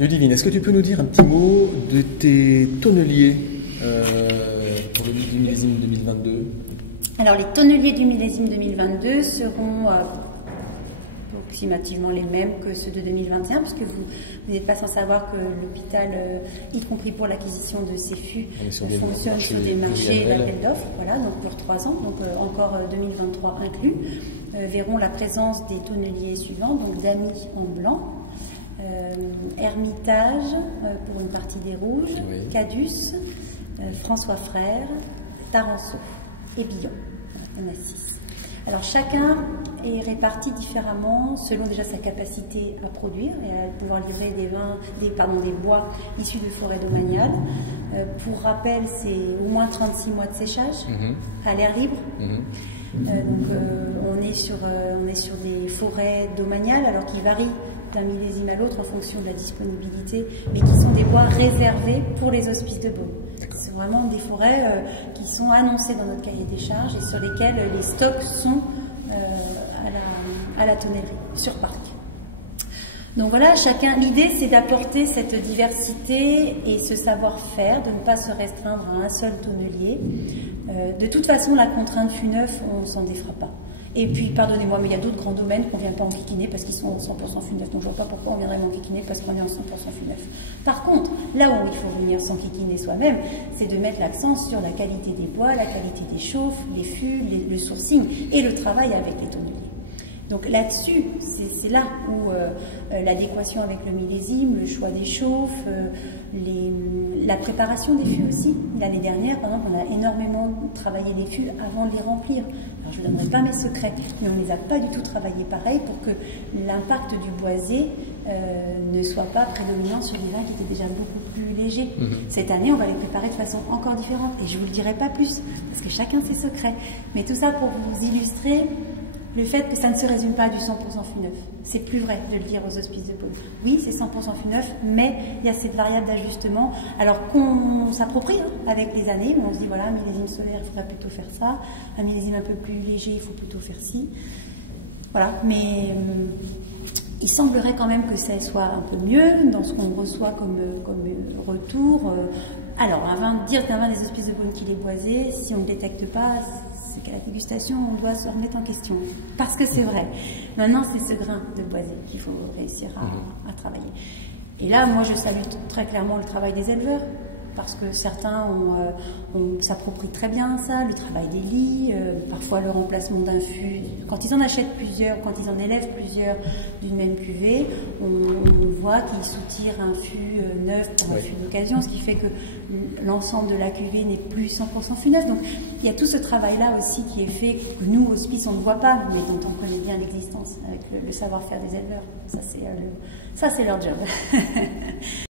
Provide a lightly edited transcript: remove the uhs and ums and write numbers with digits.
Ludivine, est-ce que tu peux nous dire un petit mot de tes tonneliers pour le millésime 2022? Alors les tonneliers du millésime 2022 seront approximativement les mêmes que ceux de 2021, parce que vous n'êtes pas sans savoir que l'hôpital, y compris pour l'acquisition de ces fûts, fonctionne sur des marchés d'appel d'offres, voilà, donc pour 3 ans, donc encore 2023 inclus, verront la présence des tonneliers suivants, donc Damy en blanc, Hermitage pour une partie des rouges, oui. Cadus, François Frère, Taranceau et Billon. Il y en a 6. Alors chacun est réparti différemment selon déjà sa capacité à produire et à pouvoir livrer des bois issus de forêts domaniales. Pour rappel, c'est au moins 36 mois de séchage à l'air libre. On est sur des forêts domaniales, alors qui varient d'un millésime à l'autre en fonction de la disponibilité, mais qui sont des bois réservés pour les hospices de Beaune. C'est vraiment des forêts qui sont annoncées dans notre cahier des charges et sur lesquelles les stocks sont à la tonnellerie, sur parc. Donc voilà, l'idée c'est d'apporter cette diversité et ce savoir-faire, de ne pas se restreindre à un seul tonnelier. De toute façon, la contrainte fût neuf, on ne s'en défera pas. Et puis, pardonnez-moi, mais il y a d'autres grands domaines qu'on ne vient pas enquiquiner parce qu'ils sont en 100% fût neuf. Donc je ne vois pas pourquoi on viendrait m'enquiquiner parce qu'on est en 100% fût neuf. Par contre, là où il faut venir s'enquiquiner soi-même, c'est de mettre l'accent sur la qualité des bois, la qualité des chauffes, les fûts, le sourcing et le travail avec les tonneliers. Donc là-dessus, c'est là où l'adéquation avec le millésime, le choix des chauffes, la préparation des fûts aussi. L'année dernière, par exemple, on a énormément travaillé les fûts avant de les remplir. Alors je ne donnerai pas mes secrets, mais on ne les a pas du tout travaillés pareil pour que l'impact du boisé ne soit pas prédominant sur des vins qui étaient déjà beaucoup plus légers. Cette année, on va les préparer de façon encore différente. Et je ne vous le dirai pas plus, parce que chacun ses secrets. Mais tout ça pour vous illustrer le fait que ça ne se résume pas à du 100% fût neuf. C'est plus vrai de le dire aux hospices de Beaune. Oui, c'est 100% fût neuf, mais il y a cette variable d'ajustement, alors qu'on s'approprie avec les années, où on se dit, voilà, un millésime solaire, il faudrait plutôt faire ça, un millésime un peu plus léger, il faut plutôt faire ci. Voilà, mais il semblerait quand même que ça soit un peu mieux dans ce qu'on reçoit comme retour. Alors, dire d'un vin des hospices de Beaune qu'il est boisé, si on ne le détecte pas, c'est qu'à la dégustation, on doit se remettre en question. Parce que c'est vrai. Maintenant, c'est ce grain de boisé qu'il faut réussir à travailler. Et là, moi, je salue très clairement le travail des éleveurs, parce que certains s'approprient très bien ça, le travail des lits, parfois le remplacement d'un fût. Quand ils en achètent plusieurs, quand ils en élèvent plusieurs d'une même cuvée, on voit qu'ils soutirent un fût neuf pour un fût d'occasion, ce qui fait que l'ensemble de la cuvée n'est plus 100% fût neuf. Donc il y a tout ce travail-là aussi qui est fait, que nous, hospice, on ne voit pas, mais dont on connaît bien l'existence, avec le savoir-faire des éleveurs. Ça, c'est leur job.